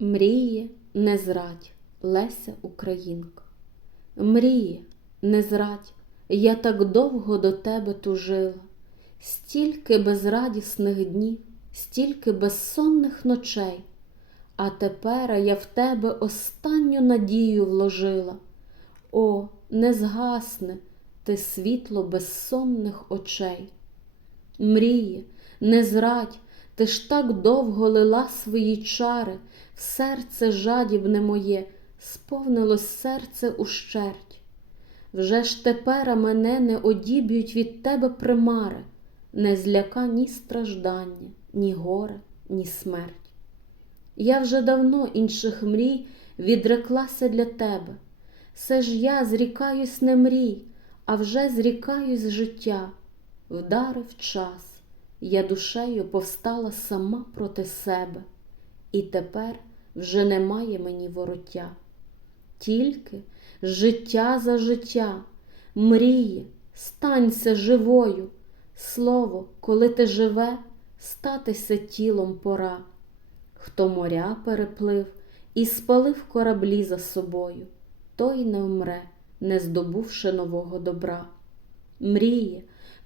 Мріє, не зрадь, Леся Українка. Мріє, не зрадь, я так довго до тебе тужила, стільки безрадісних днів, стільки безсонних ночей, а тепер я в тебе останню надію вложила. О, не згасне ти світло безсонних очей. Мріє, не зрадь, ти ж так довго лила свої чари, серце жадібне моє, сповнилось серце ущерть. Вже ж тепер мене не одіб'ють від тебе примари, не зляка ні страждання, ні горе, ні смерть. Я вже давно інших мрій відреклася для тебе. Все ж я зрікаюсь не мрій, а вже зрікаюсь життя. Вдарив час, я душею повстала сама проти себе, і тепер вже немає мені вороття. Тільки життя за життя, мріє, станься живою. Слово, коли ти живе, статися тілом пора. Хто моря переплив і спалив кораблі за собою, той не вмре, не здобувши нового добра. Мріє,